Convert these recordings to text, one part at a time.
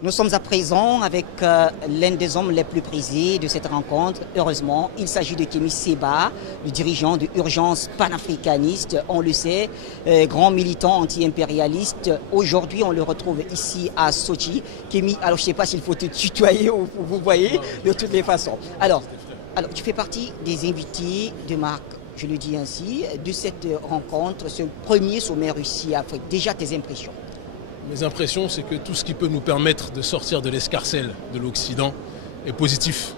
Nous sommes à présent avec l'un des hommes les plus prisés de cette rencontre. Heureusement, il s'agit de Kémy Séba, le dirigeant de Urgence panafricaniste. On le sait, grand militant anti-impérialiste. Aujourd'hui, on le retrouve ici à Sochi. Kémy, alors je ne sais pas s'il faut te tutoyer ou vous voyez, de toutes les façons. Alors, tu fais partie des invités de marque, je le dis ainsi, de cette rencontre, ce premier sommet Russie-Afrique. Déjà, tes impressions? Mes impressions, c'est que tout ce qui peut nous permettre de sortir de l'escarcelle de l'Occident est positif.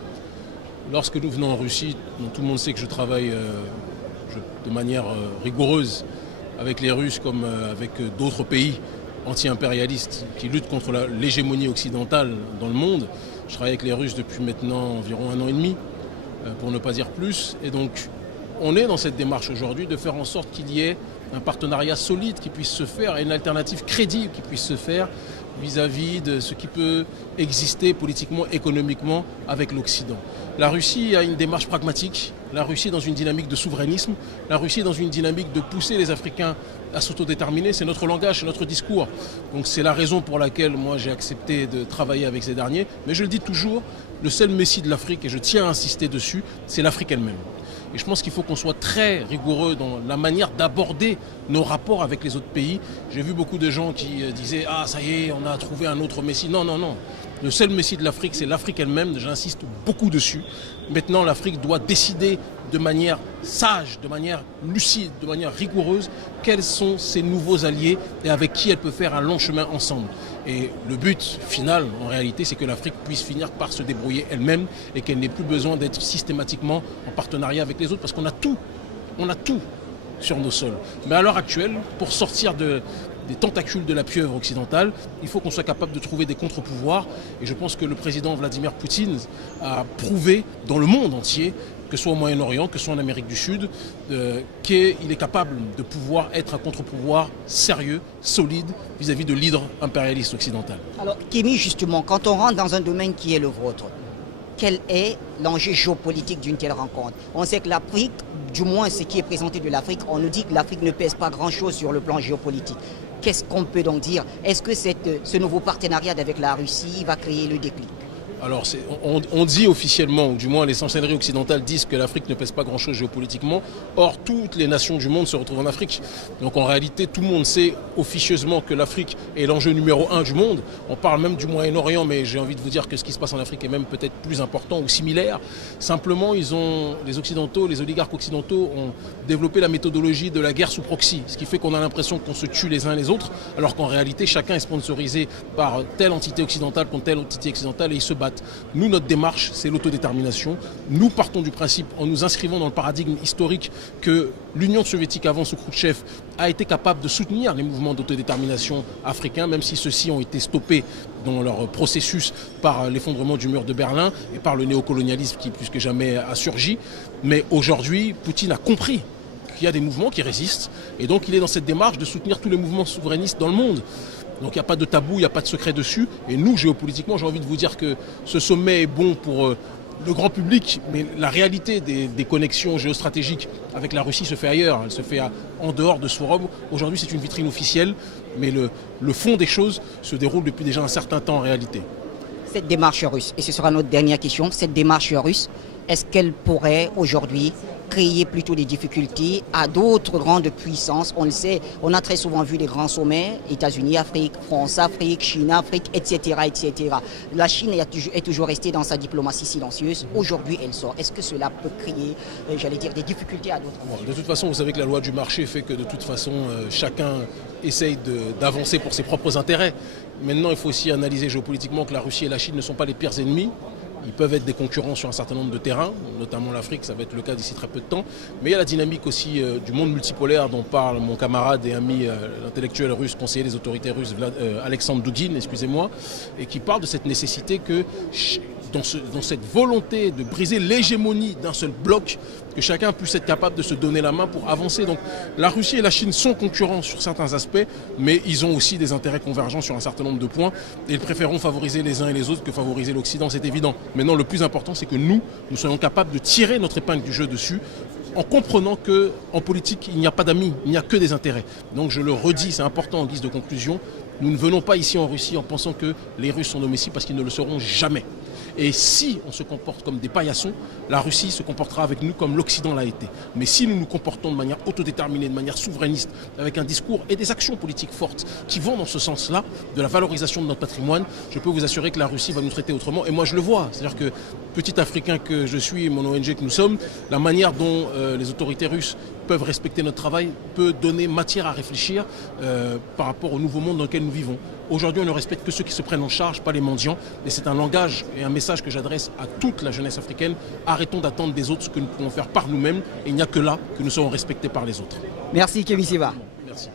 Lorsque nous venons en Russie, tout le monde sait que je travaille de manière rigoureuse avec les Russes comme avec d'autres pays anti-impérialistes qui luttent contre l'hégémonie occidentale dans le monde. Je travaille avec les Russes depuis maintenant environ 1 an et demi, pour ne pas dire plus. Et donc, on est dans cette démarche aujourd'hui de faire en sorte qu'il y ait un partenariat solide qui puisse se faire et une alternative crédible qui puisse se faire vis-à-vis de ce qui peut exister politiquement, économiquement avec l'Occident. La Russie a une démarche pragmatique, la Russie est dans une dynamique de souverainisme, la Russie est dans une dynamique de pousser les Africains à s'autodéterminer, c'est notre langage, c'est notre discours. Donc c'est la raison pour laquelle moi j'ai accepté de travailler avec ces derniers. Mais je le dis toujours, le seul messie de l'Afrique, et je tiens à insister dessus, c'est l'Afrique elle-même. Et je pense qu'il faut qu'on soit très rigoureux dans la manière d'aborder nos rapports avec les autres pays. J'ai vu beaucoup de gens qui disaient « Ah, ça y est, on a trouvé un autre messie ». Non, non, non. Le seul messie de l'Afrique, c'est l'Afrique elle-même. J'insiste beaucoup dessus. Maintenant, l'Afrique doit décider de manière sage, de manière lucide, de manière rigoureuse, quels sont ses nouveaux alliés et avec qui elle peut faire un long chemin ensemble. Et le but final, en réalité, c'est que l'Afrique puisse finir par se débrouiller elle-même et qu'elle n'ait plus besoin d'être systématiquement en partenariat avec les autres parce qu'on a tout sur nos sols. Mais à l'heure actuelle, pour sortir des tentacules de la pieuvre occidentale, il faut qu'on soit capable de trouver des contre-pouvoirs. Et je pense que le président Vladimir Poutine a prouvé dans le monde entier, que ce soit au Moyen-Orient, que ce soit en Amérique du Sud, qu'il est capable de pouvoir être un contre-pouvoir sérieux, solide, vis-à-vis de l'hydre impérialiste occidental. Alors, Kémy, justement, quand on rentre dans un domaine qui est le vôtre, quel est l'enjeu géopolitique d'une telle rencontre? On sait que l'Afrique, du moins ce qui est présenté de l'Afrique, on nous dit que l'Afrique ne pèse pas grand-chose sur le plan géopolitique. Qu'est-ce qu'on peut donc dire? Est-ce que ce nouveau partenariat avec la Russie va créer le déclic? Alors, on dit officiellement, ou du moins les chancelleries occidentales disent que l'Afrique ne pèse pas grand-chose géopolitiquement. Or, toutes les nations du monde se retrouvent en Afrique. Donc en réalité, tout le monde sait officieusement que l'Afrique est l'enjeu numéro 1 du monde. On parle même du Moyen-Orient, mais j'ai envie de vous dire que ce qui se passe en Afrique est même peut-être plus important ou similaire. Simplement, les Occidentaux, les oligarques occidentaux ont développé la méthodologie de la guerre sous proxy, ce qui fait qu'on a l'impression qu'on se tue les uns les autres, alors qu'en réalité, chacun est sponsorisé par telle entité occidentale contre telle entité occidentale et ils se battent. Nous, notre démarche, c'est l'autodétermination. Nous partons du principe, en nous inscrivant dans le paradigme historique, que l'Union soviétique, avant sous Khrouchtchev, a été capable de soutenir les mouvements d'autodétermination africains, même si ceux-ci ont été stoppés dans leur processus par l'effondrement du mur de Berlin et par le néocolonialisme qui, plus que jamais, a surgi. Mais aujourd'hui, Poutine a compris qu'il y a des mouvements qui résistent et donc il est dans cette démarche de soutenir tous les mouvements souverainistes dans le monde. Donc il n'y a pas de tabou, il n'y a pas de secret dessus. Et nous, géopolitiquement, j'ai envie de vous dire que ce sommet est bon pour le grand public, mais la réalité des connexions géostratégiques avec la Russie se fait ailleurs. Elle se fait en dehors de Sourov. Aujourd'hui, c'est une vitrine officielle, mais le fond des choses se déroule depuis déjà un certain temps en réalité. Cette démarche russe, et ce sera notre dernière question, cette démarche russe, est-ce qu'elle pourrait aujourd'hui créer plutôt des difficultés à d'autres grandes puissances? On le sait, on a très souvent vu des grands sommets, États-Unis-Afrique, France-Afrique, Chine-Afrique, etc., etc. La Chine est toujours restée dans sa diplomatie silencieuse. Aujourd'hui, elle sort. Est-ce que cela peut créer, j'allais dire, des difficultés à d'autres? De toute façon, vous savez que la loi du marché fait que de toute façon, chacun essaye d'avancer pour ses propres intérêts. Maintenant, il faut aussi analyser géopolitiquement que la Russie et la Chine ne sont pas les pires ennemis. Ils peuvent être des concurrents sur un certain nombre de terrains, notamment l'Afrique, ça va être le cas d'ici très peu de temps. Mais il y a la dynamique aussi du monde multipolaire dont parle mon camarade et ami, l'intellectuel russe, conseiller des autorités russes, Alexandre Dugin, excusez-moi, et qui parle de cette nécessité que, dans cette volonté de briser l'hégémonie d'un seul bloc, que chacun puisse être capable de se donner la main pour avancer. Donc la Russie et la Chine sont concurrents sur certains aspects, mais ils ont aussi des intérêts convergents sur un certain nombre de points, et ils préféreront favoriser les uns et les autres que favoriser l'Occident, c'est évident. Maintenant, le plus important, c'est que nous soyons capables de tirer notre épingle du jeu dessus, en comprenant qu'en politique, il n'y a pas d'amis, il n'y a que des intérêts. Donc je le redis, c'est important en guise de conclusion, Nous ne venons pas ici en Russie en pensant que les Russes sont nos messies parce qu'ils ne le seront jamais. Et si on se comporte comme des paillassons, la Russie se comportera avec nous comme l'Occident l'a été. Mais si nous nous comportons de manière autodéterminée, de manière souverainiste, avec un discours et des actions politiques fortes qui vont dans ce sens-là, de la valorisation de notre patrimoine, je peux vous assurer que la Russie va nous traiter autrement. Et moi je le vois, c'est-à-dire que petit Africain que je suis et mon ONG que nous sommes, la manière dont les autorités russes peuvent respecter notre travail peut donner matière à réfléchir par rapport au nouveau monde dans lequel nous vivons. Aujourd'hui, on ne respecte que ceux qui se prennent en charge, pas les mendiants. Et c'est un langage et un message que j'adresse à toute la jeunesse africaine. Arrêtons d'attendre des autres ce que nous pouvons faire par nous-mêmes. Et il n'y a que là que nous serons respectés par les autres. Merci Kémy Séba. Merci.